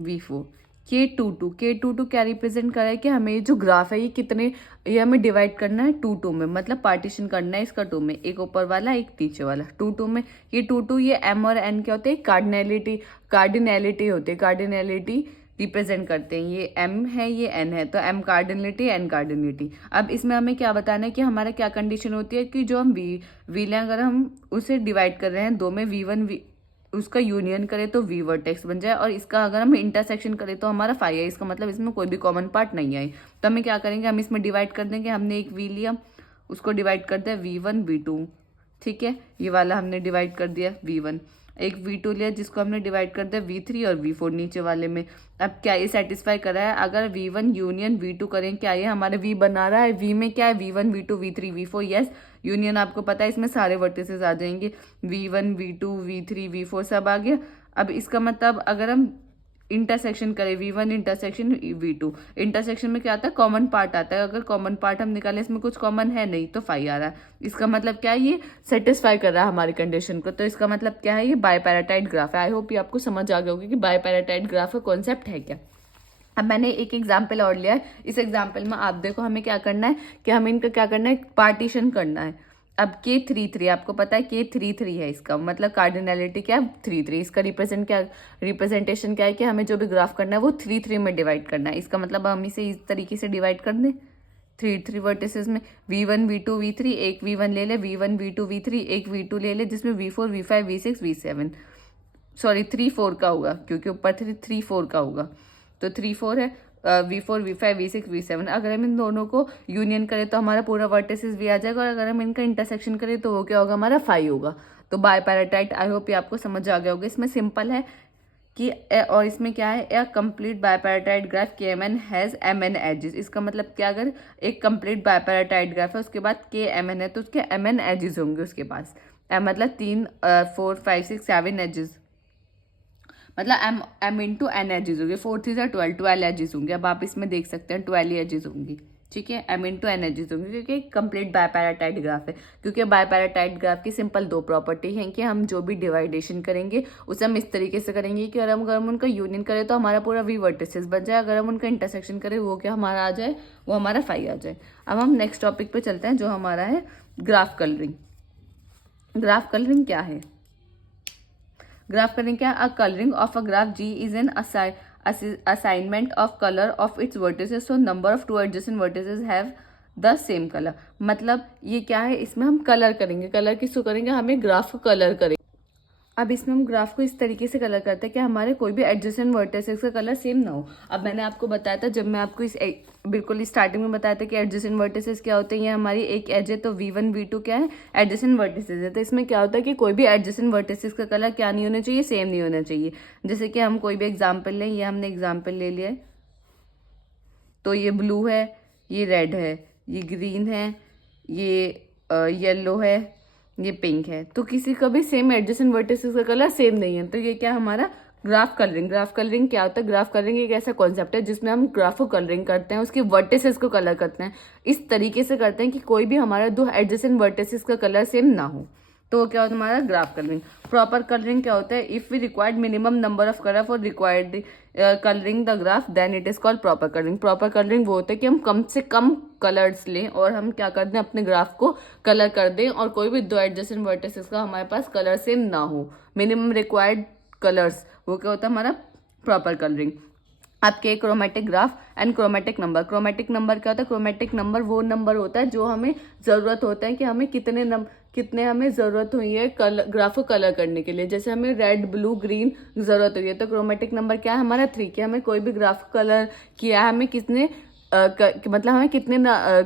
V4 K22 क्या रिप्रेजेंट कर रहा है कि हमें ये जो ग्राफ है ये हमें डिवाइड करना है टू में, मतलब पार्टीशन करना है इसका टू में, एक ऊपर वाला एक नीचे वाला, टू में। ये टू ये M और N क्या होते हैं? कार्डिनैलिटी होते हैं, कार्डिनैलिटी रिप्रेजेंट करते हैं। ये M है ये N है, तो M कार्डिनलिटी N कार्डिनलिटी। अब इसमें हमें क्या बताना है कि हमारा क्या कंडीशन होती है कि जो हम वी लें, अगर हम उसे डिवाइड कर रहे हैं दो में, V1 उसका यूनियन करें तो V वर्टेक्स बन जाए, और इसका अगर हम इंटरसेक्शन करें तो हमारा फाइव है। इसका मतलब इसमें कोई भी कॉमन पार्ट नहीं आए, तो हमें क्या करेंगे? हम इसमें डिवाइड कर देंगे। हमने एक V लिया, उसको डिवाइड कर दिया V1 V2, ठीक है, ये वाला हमने डिवाइड कर दिया V1। एक V2 लिया जिसको हमने डिवाइड कर दिया V3 और V4 नीचे वाले में। अब क्या ये सेटिस्फाई कर रहा है? अगर V1 यूनियन V2 करें, क्या ये हमारे V बना रहा है? V में क्या है? V1 V2 V3 V4, yes. Union आपको पता है इसमें सारे वर्टिसेस आ जाएंगे, V1 V2 V3 V4 सब आ गया। अब इसका मतलब अगर हम इंटरसेक्शन करें, V1 इंटरसेक्शन V2, इंटरसेक्शन में क्या आता है? कॉमन पार्ट आता है। अगर कॉमन पार्ट हम निकालें, इसमें कुछ कॉमन है नहीं, तो फाइव आ रहा है। इसका मतलब क्या है? ये सेटिस्फाई कर रहा है हमारी कंडीशन को। तो इसका मतलब क्या है? ये बायपैराटाइड ग्राफ है। आई होप ये आपको समझ आ गया होगा कि बायपैराटाइड ग्राफ का कॉन्सेप्ट है क्या। अब मैंने एक एग्जाम्पल और लिया है। इस एग्जाम्पल में आप देखो हमें क्या करना है कि हमें इनका क्या करना है? पार्टीशन करना है। अब K33 आपको पता है K33 है, इसका मतलब कार्डिनलिटी क्या है? 3 इसका रिप्रेजेंटेशन क्या है कि हमें जो भी ग्राफ करना है वो 3 में डिवाइड करना है। इसका मतलब हम इसे इस तरीके से डिवाइड कर दें 3 वर्टिसेस में, V1 V2 V3, एक V1 ले ले, V1 V2 V3, एक V2 ले ले जिसमें V4 V5 V6 V7, sorry 3 4 का होगा, क्योंकि ऊपर 3 4 का होगा, तो 3 4 है, V4 V5 V6 V7। अगर हम इन दोनों को यूनियन करें तो हमारा पूरा वर्टिसेस V आ जाएगा, और अगर हम इनका इंटरसेक्शन करें तो वो क्या होगा, हमारा 5 होगा। तो बायपैराटाइट, आई होप ये आपको समझ आ गया होगा। इसमें सिंपल है कि और इसमें क्या है, a complete bipartite graph KMN has MN edges. इसका मतलब क्या, अगर एक कंप्लीट बायपैराटाइट ग्राफ है उसके बाद KMN है तो उसके MN एजेस होंगे उसके पास। मतलब 3 4 5 6 7 एजेस, मतलब M इंटू N एजेस होंगे। 4 3 12 एजेस होंगे। अब आप इसमें देख सकते हैं 12 एजेस होंगी, ठीक है। M इंटू N एजेस होंगे, क्योंकि कंप्लीट बायपैराटाइट ग्राफ है। क्योंकि बायपैराटाइट ग्राफ की सिंपल 2 प्रॉपर्टी हैं कि हम जो भी डिवाइडेशन करेंगे उसे हम इस तरीके से करेंगे कि अगर हम उनका यूनियन करें तो हमारा पूरा V वर्टिसेस बन जाए, अगर हम उनका इंटरसेक्शन करें वो क्या हमारा आ जाए, वो हमारा 5 आ जाए। अब हम नेक्स्ट टॉपिक पे चलते हैं जो हमारा है ग्राफ कलरिंग। ग्राफ कलरिंग क्या है? ग्राफ कलरिंग क्या? A colouring of a graph G is an assignment of color of its vertices, so number of two adjacent vertices have the same color। मतलब ये क्या है, इसमें हम कलर करेंगे। कलर किसको करेंगे, हमें ग्राफ को कलर करेंगे। अब इसमें हम ग्राफ को इस तरीके से कलर करते हैं कि हमारे कोई भी एडजेसेंट वर्टिसेस का कलर सेम ना हो। अब मैंने आपको बताया था, जब मैं आपको बिल्कुल स्टार्टिंग में बताया था कि एडजेसेंट वर्टिसेस क्या होते हैं, ये हमारी एक एज है, तो V1 V2 क्या है, एडजेसेंट वर्टिसेस है। तो इसमें क्या होता है कि कोई भी एडजेसेंट वर्टिसेस का कलर क्या नहीं होना चाहिए, सेम नहीं होना चाहिए। जैसे कि हम कोई भी एग्जाम्पल लें, ये हमने एग्जाम्पल ले लिया है, तो ये ब्लू है, ये रेड है, ये ग्रीन है, ये येलो है, ये पिंक है। तो किसी का भी सेम एडजेसेंट वर्टिसेस का कलर सेम नहीं है, तो ये क्या हमारा ग्राफ कलरिंग। ग्राफ कलरिंग क्या होता है? ग्राफ कलरिंग एक ऐसा कॉन्सेप्ट है जिसमें हम ग्राफ को कलरिंग करते हैं, उसके वर्टिसेस को कलर करते हैं, इस तरीके से करते हैं कि कोई भी हमारा 2 एडजेसेंट वर्टिसेस का कलर सेम ना हो। तो क्या होता है हमारा ग्राफ कलरिंग। प्रॉपर कलरिंग क्या होता है? If we required minimum number of colour for required colouring the graph then it is called proper colouring. Proper colouring वो होता है कि हम कम से कम कलर्स लें और हम क्या कर दें, अपने ग्राफ को कलर कर दें, और कोई भी 2 एडजेसेंट वर्टिसेस का हमारे पास कलर सेम ना हो। मिनिमम रिक्वायर्ड कलर्स, वो क्या होता है हमारा प्रॉपर कलरिंग। आपके chromatic graph and chromatic number. Chromatic number क्या होता है? क्रोमेटिक नंबर वो नंबर होता है जो हमें ज़रूरत होता है कि हमें कितने हमें ज़रूरत हुई है ग्राफ को कलर करने के लिए। जैसे हमें रेड ब्लू ग्रीन ज़रूरत हुई है, तो क्रोमेटिक नंबर क्या है हमारा 3। कि हमें कोई भी ग्राफ कलर किया है, हमें कितने मतलब हमें कितने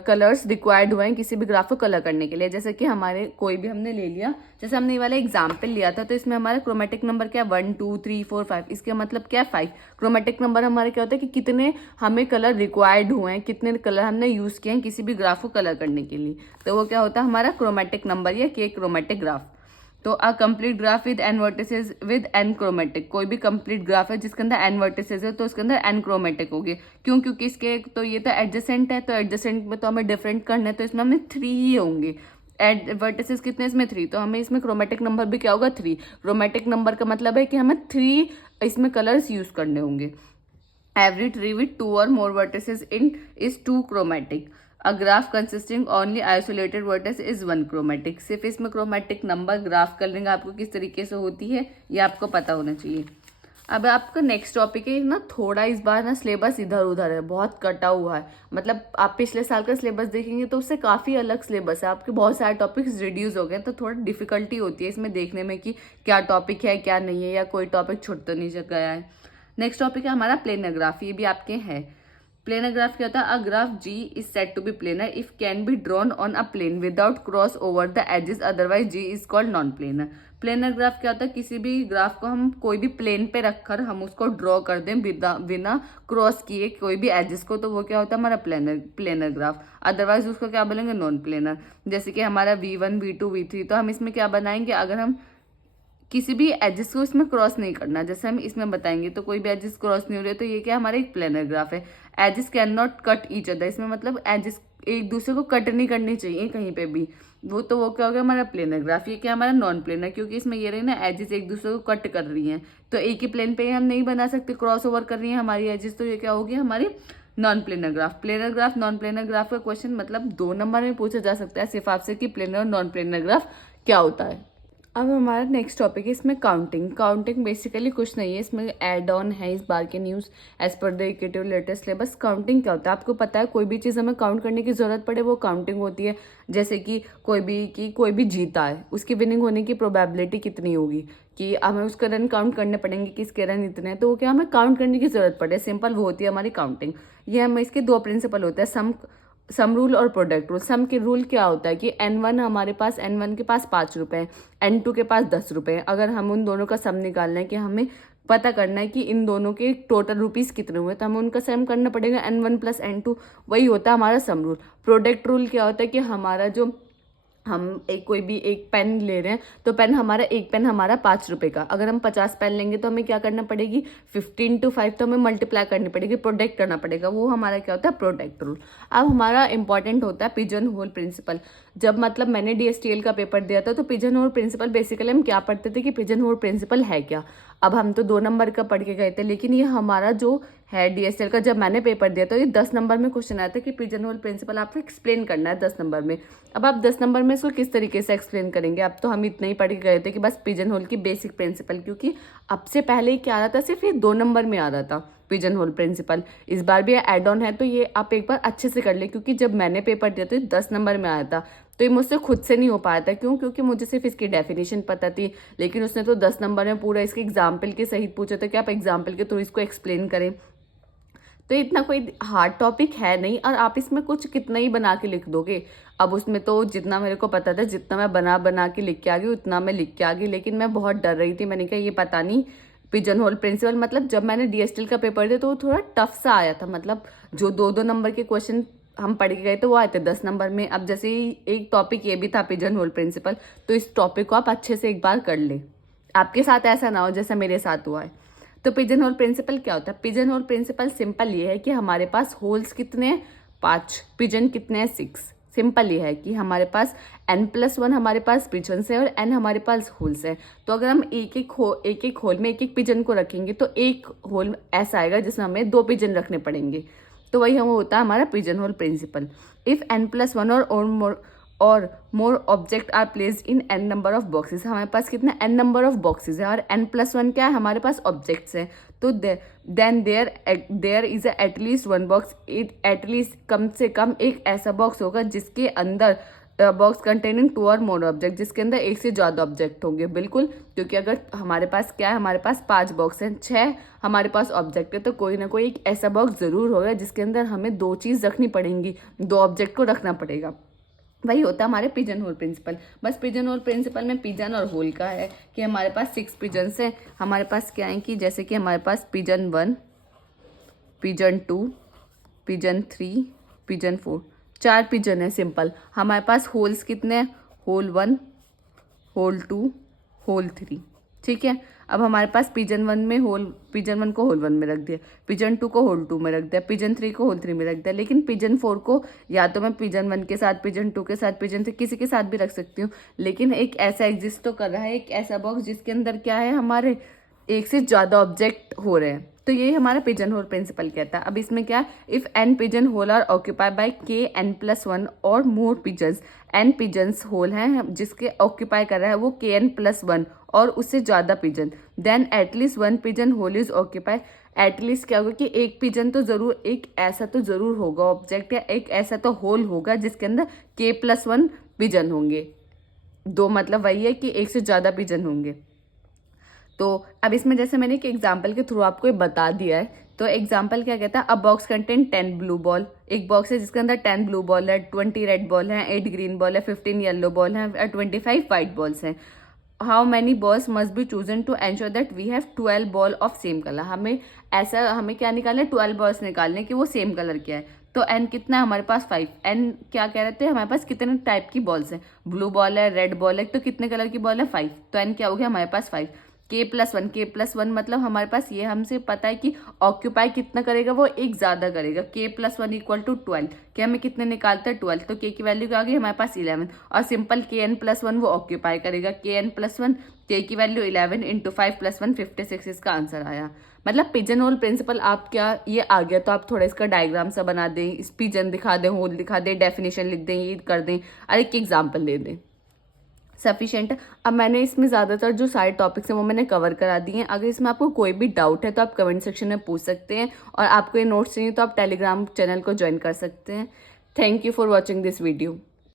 कलर्स रिक्वायर्ड हुए हैं किसी भी ग्राफ को कलर करने के लिए। जैसे कि हमारे कोई भी हमने ले लिया, जैसे हमने ये वाला एग्जाम्पल लिया था, तो इसमें हमारा क्रोमेटिक नंबर क्या 1 2 3 4 5, इसका मतलब क्या 5। क्रोमेटिक नंबर हमारे क्या होता है कि कितने हमें कलर रिक्वायर्ड हुए हैं, कितने कलर हमने यूज़ किए हैं किसी भी ग्राफ को कलर करने के लिए, तो वो क्या होता है हमारा क्रोमेटिक नंबर या के क्रोमेटिक ग्राफ। तो a complete graph with n vertices with n chromatic. कोई भी कंप्लीट ग्राफ है जिसके अंदर एन वर्टिसेस है तो उसके अंदर एन क्रोमेटिक होगी। क्यों? क्योंकि इसके तो ये तो एडजेसेंट है, तो एडजेसेंट में तो हमें डिफरेंट करना है, तो इसमें हमें 3 ही होंगे। वर्टिसेस कितने इसमें 3, तो हमें इसमें क्रोमेटिक नंबर भी क्या होगा 3। क्रोमेटिक नंबर का मतलब है कि हमें 3 इसमें कलर्स यूज करने होंगे। Every tree with 2 or more vertices in is 2 chromatic. A graph consisting only isolated vertex is 1 chromatic. सिर्फ इसमें क्रोमेटिक नंबर ग्राफ कलरिंग आपको किस तरीके से होती है ये आपको पता होना चाहिए। अब आपका नेक्स्ट टॉपिक है ना, थोड़ा इस बार ना सिलेबस इधर उधर है, बहुत कटा हुआ है। मतलब आप पिछले साल का सिलेबस देखेंगे तो उससे काफ़ी अलग सिलेबस है, आपके बहुत सारे टॉपिक्स रिड्यूस हो गए, तो थोड़ा डिफिकल्टी होती है इसमें देखने में कि क्या टॉपिक है क्या नहीं है, या कोई टॉपिक छूट तो नहीं गया है। नेक्स्ट टॉपिक है हमारा प्लेनर ग्राफ, ये भी आपके हैं। प्लेनर ग्राफ क्या होता है? A graph G is said to be planar if can be drawn on a plane without cross over the edges, otherwise G is called non planar. Planar graph क्या होता है? किसी भी ग्राफ को हम कोई भी प्लेन पे रखकर हम उसको ड्रॉ कर दें बिना क्रॉस किए कोई भी एजेस को, तो वो क्या होता है हमारा प्लेनर ग्राफ। अदरवाइज उसको क्या बोलेंगे? Non planar. जैसे कि हमारा V1 V2 V3, तो हम इसमें क्या बनाएंगे, अगर हम किसी भी एजेस को इसमें क्रॉस नहीं करना, जैसे हम इसमें बताएंगे, तो कोई भी एजेस क्रॉस नहीं हो रहे, तो ये क्या हमारा एक प्लेनर ग्राफ है। Edges can not cut each other, इसमें मतलब एजेस एक दूसरे को कट नहीं करनी चाहिए कहीं पे भी, वो क्या हो गया हमारा प्लेनर ग्राफ। ये क्या हमारा नॉन प्लेनर, क्योंकि इसमें ये रही ना एजेस एक दूसरे को कट कर रही हैं, तो एक ही प्लेन पे हम नहीं बना सकते, क्रॉस ओवर कर रही है हमारी एजेस, तो ये क्या होगी हमारी non planar graph. Planar graph non planar graph का क्वेश्चन मतलब 2 नंबर में पूछा जा सकता है सिर्फ आपसे कि प्लेनर और नॉन प्लेनर ग्राफ क्या होता है। अब हमारा नेक्स्ट टॉपिक है इसमें काउंटिंग। काउंटिंग बेसिकली कुछ नहीं है, इसमें एड ऑन है इस बार के न्यूज़ एज पर द इक्वेटिव लेटेस्ट सिलेबस। काउंटिंग क्या होता है आपको पता है, कोई भी चीज़ हमें काउंट करने की ज़रूरत पड़े वो काउंटिंग होती है। जैसे कि कोई भी जीता है, उसकी विनिंग होने की प्रोबेबिलिटी कितनी होगी, कि हमें उसका रन काउंट करने पड़ेंगे कि इसके रन इतने हैं, तो वो क्या हमें काउंट करने की ज़रूरत पड़े, सिंपल वो होती है हमारी काउंटिंग। ये हमें इसके दो प्रिंसिपल होते हैं, सम रूल और प्रोडक्ट रूल। सम के रूल क्या होता है कि N1 के पास 5 रुपए है, N2 के पास 10 रुपए है। अगर हम उन दोनों का सम निकालना है कि हमें पता करना है कि इन दोनों के टोटल रुपीस कितने हुए, तो हमें उनका सम करना पड़ेगा N1 + N2। वही होता है हमारा सम रूल। प्रोडक्ट रूल क्या होता है कि हमारा जो हम कोई भी एक पेन ले रहे हैं, तो एक पेन हमारा 5 रुपए का, अगर हम 50 पेन लेंगे तो हमें क्या करना पड़ेगी, 15 × 5 तो हमें मल्टीप्लाई करनी पड़ेगी, प्रोडक्ट करना पड़ेगा। वो हमारा क्या होता है, प्रोडक्ट रूल। अब हमारा इंपॉर्टेंट होता है पिजन होल प्रिंसिपल। जब मतलब मैंने DSTL का पेपर दिया था तो पिजन होल प्रिंसिपल बेसिकली हम क्या पढ़ते थे कि पिजन होल प्रिंसिपल है क्या। अब हम तो 2 नंबर का पढ़ के गए थे, लेकिन ये हमारा जो है DSTL का, जब मैंने पेपर दिया तो ये 10 नंबर में क्वेश्चन आया था कि पिजन होल प्रिंसिपल आपको एक्सप्लेन करना है 10 नंबर में। अब आप 10 नंबर में इसको किस तरीके से एक्सप्लेन करेंगे। अब तो हम इतना ही पढ़ के गए थे कि बस पिजन होल की बेसिक प्रिंसिपल, क्योंकि अब से पहले क्या आ रहा था, सिर्फ ये 2 नंबर में आ रहा था पिजन होल प्रिंसिपल। इस बार भी एड ऑन है, तो ये आप एक बार अच्छे से कर ले, क्योंकि जब मैंने पेपर दिया तो 10 नंबर में आया था, तो ये मुझसे खुद से नहीं हो पाया था। क्यों? क्योंकि मुझे सिर्फ इसकी डेफिनेशन पता थी, लेकिन उसने तो 10 नंबर में पूरा इसके एग्जाम्पल के सहित पूछा था कि आप एग्जाम्पल के थ्रू इसको एक्सप्लेन करें। तो इतना कोई हार्ड टॉपिक है नहीं, और आप इसमें कुछ कितना ही बना के लिख दोगे। अब उसमें तो जितना मेरे को पता था, जितना मैं बना बना के लिख के आ गई उतना मैं लिख के आ गई, लेकिन मैं बहुत डर रही थी। मैंने कहा ये पता नहीं पिजन होल प्रिंसिपल, मतलब जब मैंने DSTL का पेपर दिया तो वो थोड़ा टफ सा आया था। मतलब जो 2-2 नंबर के क्वेश्चन हम पढ़ के गए थे वो आए थे 10 नंबर में। अब जैसे ही एक टॉपिक ये भी था पिजन होल प्रिंसिपल, तो इस टॉपिक को आप अच्छे से एक बार कर ले, आपके साथ ऐसा ना हो जैसा मेरे साथ हुआ है। तो पिजन होल प्रिंसिपल क्या होता है? पिजन होल प्रिंसिपल सिंपल ये है कि हमारे पास होल्स कितने हैं, 5, पिजन कितने हैं, 6। सिंपल ये है कि हमारे पास N+1 हमारे पास पिजन्स है और N हमारे पास होल्स है। तो अगर हम एक एक होल में एक पिजन को रखेंगे तो एक होल ऐसा आएगा जिसमें हमें 2 पिजन रखने पड़ेंगे। तो वही हम होता है हमारा pigeon whole principal. If N+1 or more object are placed in N number of boxes, हमारे पास कितने N नंबर ऑफ बॉक्सेस है और N+1 क्या है, हमारे पास ऑब्जेक्ट्स हैं। तो then there is at least 1 box, at least कम से कम एक ऐसा बॉक्स होगा जिसके अंदर box containing 2 or more object, जिसके अंदर एक से ज़्यादा ऑब्जेक्ट होंगे। बिल्कुल, क्योंकि अगर हमारे पास क्या है, हमारे पास 5 बॉक्स हैं, 6 हमारे पास ऑब्जेक्ट है, तो कोई ना कोई एक ऐसा बॉक्स ज़रूर होगा जिसके अंदर हमें 2 चीज़ रखनी पड़ेंगी, 2 ऑब्जेक्ट को रखना पड़ेगा। वही होता है हमारे पिजन होल प्रिंसिपल। बस पिजन होल प्रिंसिपल में पिजन और होल का है कि हमारे पास 6 पिजन्स हैं। हमारे पास क्या है कि जैसे कि हमारे पास pigeon 1, pigeon 2, pigeon 3, pigeon 4, 4 pigeon है सिंपल। हमारे पास होल्स कितने हैं, होल 1, होल 2, होल 3। ठीक है। अब हमारे पास पिजन 1 को होल 1 में रख दिया, पिजन 2 को होल 2 में रख दिया, पिजन 3 को होल 3 में रख दिया। लेकिन पिजन 4 को या तो मैं पिजन 1 के साथ, पिजन 2 के साथ, पिजन 3 किसी के साथ भी रख सकती हूँ। लेकिन एक ऐसा एग्जिस्ट तो कर रहा है, एक ऐसा बॉक्स जिसके अंदर क्या है, हमारे एक से ज़्यादा ऑब्जेक्ट हो रहे हैं। तो ये हमारा पिजन होल प्रिंसिपल कहता है। अब इसमें क्या है, इफ N pigeon hole are occupied by KN+1 or more pigeons, N pigeons hole हैं जिसके ऑक्यूपाई कर रहा है वो KN+1 और उससे ज़्यादा pigeon, then at least 1 pigeon hole is occupy. At least क्या होगा कि एक पिजन तो जरूर, एक ऐसा तो जरूर होगा ऑब्जेक्ट, या एक ऐसा तो होल होगा जिसके अंदर K+1 पिजन होंगे। 2 मतलब वही है कि एक से ज़्यादा पिजन होंगे। तो अब इसमें जैसे मैंने एक एग्जाम्पल के थ्रू आपको ये बता दिया है, तो एग्जाम्पल क्या कहता है, अ बॉक्स कंटेन 10 ब्लू बॉल। एक बॉक्स है जिसके अंदर 10 ब्लू बॉल है, 20 रेड बॉल है, 8 ग्रीन बॉल है, 15 येलो बॉल है और 25 वाइट बॉल्स हैं। How many balls must be chosen to ensure that we have 12 ball of same colour. हमें क्या निकालना है, 12 बॉल्स निकालने कि वो सेम कलर क्या है। तो एन कितना है हमारे पास, 5। एन क्या कह रहे थे, हमारे पास कितने टाइप की बॉल्स हैं, ब्लू बॉल है, रेड बॉल है, तो कितने कलर की बॉल है, 5। तो एन क्या हो गया हमारे पास 5। K+1 मतलब हमारे पास ये हमसे पता है कि ऑक्यूपाई कितना करेगा, वो एक ज्यादा करेगा। K+1 = 12। क्या हमें कितने निकालते हैं, 12, तो K की वैल्यू क्या आ गई हमारे पास 11। और सिंपल KN+1 वो ऑक्यूपाई करेगा, KN+1 K की वैल्यू 11 × 5 + 1 56 इसका आंसर आया। मतलब पिजन होल प्रिंसिपल आप क्या ये आ गया तो आप थोड़ा इसका डायग्राम सा बना दें, इस पिजन दिखा दें, होल दिखा दें, डेफिनेशन लिख दें, ये कर दें और एक एग्जाम्पल दे दें। सफिशिएंट है। अब मैंने इसमें ज़्यादातर जो सारे टॉपिक्स हैं वो मैंने कवर करा दिए हैं। अगर इसमें आपको कोई भी डाउट है तो आप कमेंट सेक्शन में पूछ सकते हैं, और आपको ये नोट्स चाहिए तो आप टेलीग्राम चैनल को ज्वाइन कर सकते हैं। Thank you for watching this video.